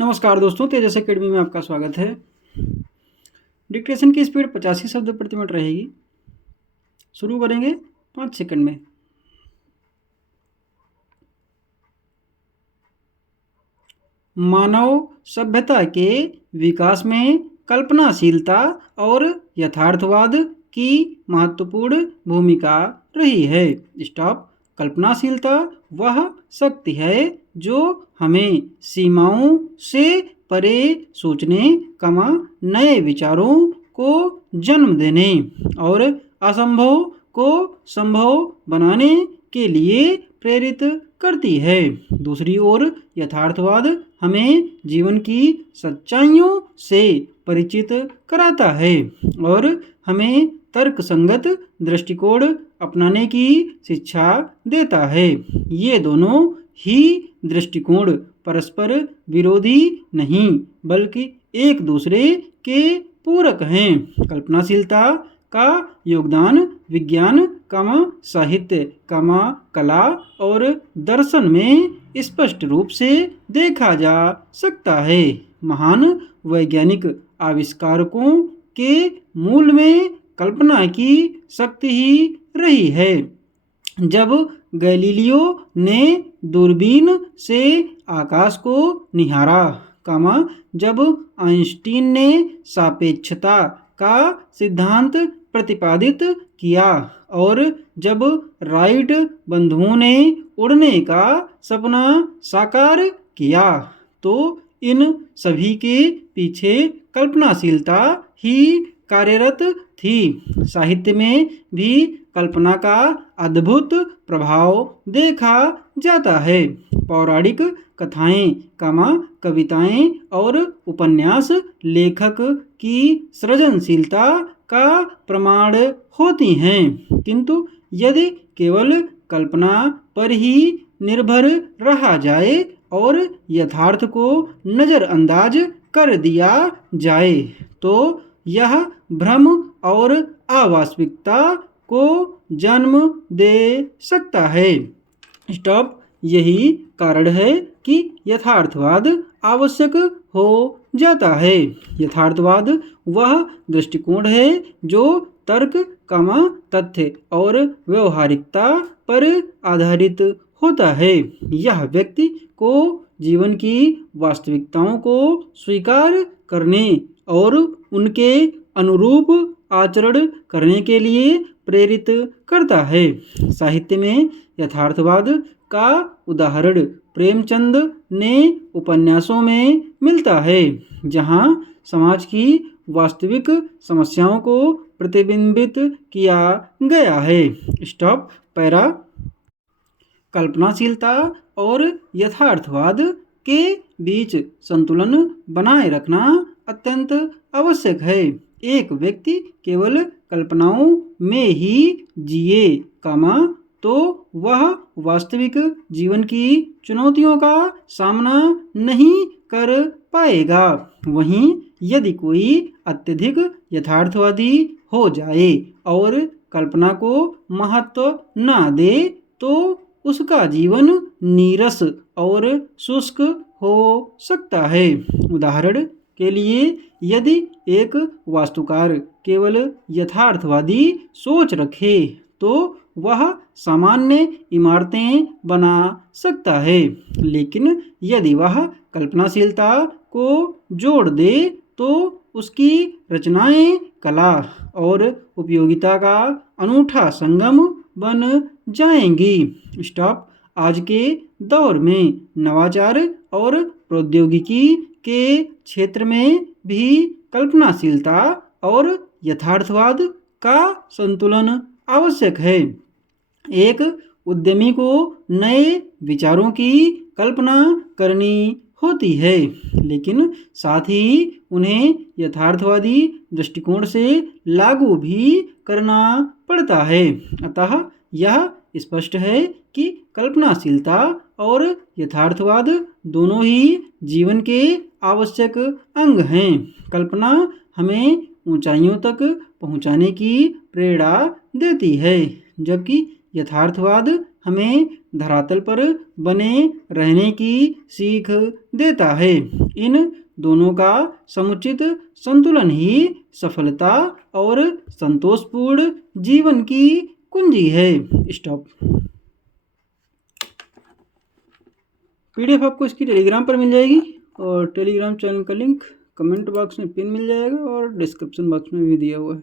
नमस्कार दोस्तों, तेजस एकेडमी में आपका स्वागत है। डिक्टेशन की स्पीड 85 शब्द प्रति मिनट रहेगी। शुरू करेंगे 5 सेकंड में। मानव सभ्यता के विकास में कल्पनाशीलता और यथार्थवाद की महत्वपूर्ण भूमिका रही है। स्टॉप। कल्पनाशीलता वह शक्ति है जो हमें सीमाओं से परे सोचने, नए विचारों को जन्म देने और असंभव को संभव बनाने के लिए प्रेरित करती है। दूसरी ओर यथार्थवाद हमें जीवन की सच्चाइयों से परिचित कराता है और हमें तर्कसंगत दृष्टिकोण अपनाने की शिक्षा देता है। ये दोनों ही दृष्टिकोण परस्पर विरोधी नहीं बल्कि एक दूसरे के पूरक हैं। कल्पनाशीलता का योगदान विज्ञान, साहित्य, कला और दर्शन में स्पष्ट रूप से देखा जा सकता है। महान वैज्ञानिक आविष्कारकों के मूल में कल्पना की शक्ति ही रही है। जब गैलीलियो ने दूरबीन से आकाश को निहारा, जब आइंस्टीन ने सापेक्षता का सिद्धांत प्रतिपादित किया और जब राइट बंधुओं ने उड़ने का सपना साकार किया, तो इन सभी के पीछे कल्पनाशीलता ही कार्यरत थी। साहित्य में भी कल्पना का अद्भुत प्रभाव देखा जाता है। पौराणिक कथाएं, कविताएं और उपन्यास लेखक की सृजनशीलता का प्रमाण होती हैं, किंतु यदि केवल कल्पना पर ही निर्भर रहा जाए और यथार्थ को नज़रअंदाज कर दिया जाए तो यह भ्रम और अवास्तविकता को जन्म दे सकता है। स्टॉप। यही कारण है कि यथार्थवाद आवश्यक हो जाता है। यथार्थवाद वह दृष्टिकोण है जो तर्क, तथ्य और व्यवहारिकता पर आधारित होता है। यह व्यक्ति को जीवन की वास्तविकताओं को स्वीकार करने और उनके अनुरूप आचरण करने के लिए प्रेरित करता है। साहित्य में यथार्थवाद का उदाहरण प्रेमचंद ने उपन्यासों में मिलता है, जहां समाज की वास्तविक समस्याओं को प्रतिबिंबित किया गया है। स्टॉप। पैरा। कल्पनाशीलता और यथार्थवाद के बीच संतुलन बनाए रखना अत्यंत आवश्यक है। एक व्यक्ति केवल कल्पनाओं में ही जिए, तो वह वास्तविक जीवन की चुनौतियों का सामना नहीं कर पाएगा। वहीं यदि कोई अत्यधिक यथार्थवादी हो जाए और कल्पना को महत्व न दे तो उसका जीवन नीरस और शुष्क हो सकता है। उदाहरण के लिए, यदि एक वास्तुकार केवल यथार्थवादी सोच रखे तो वह सामान्य इमारतें बना सकता है, लेकिन यदि वह कल्पनाशीलता को जोड़ दे तो उसकी रचनाएं कला और उपयोगिता का अनूठा संगम बन जाएंगी। स्टॉप। आज के दौर में नवाचार और प्रौद्योगिकी के क्षेत्र में भी कल्पनाशीलता और यथार्थवाद का संतुलन आवश्यक है। एक उद्यमी को नए विचारों की कल्पना करनी होती है, लेकिन साथ ही उन्हें यथार्थवादी दृष्टिकोण से लागू भी करना पड़ता है। अतः यह स्पष्ट है कि कल्पनाशीलता और यथार्थवाद दोनों ही जीवन के आवश्यक अंग हैं। कल्पना हमें ऊंचाइयों तक पहुंचाने की प्रेरणा देती है, जबकि यथार्थवाद हमें धरातल पर बने रहने की सीख देता है। इन दोनों का समुचित संतुलन ही सफलता और संतोषपूर्ण जीवन की कुंजी है। स्टॉप। पीडीएफ आपको इसकी टेलीग्राम पर मिल जाएगी और टेलीग्राम चैनल का लिंक कमेंट बॉक्स में पिन मिल जाएगा और डिस्क्रिप्शन बॉक्स में भी दिया हुआ है।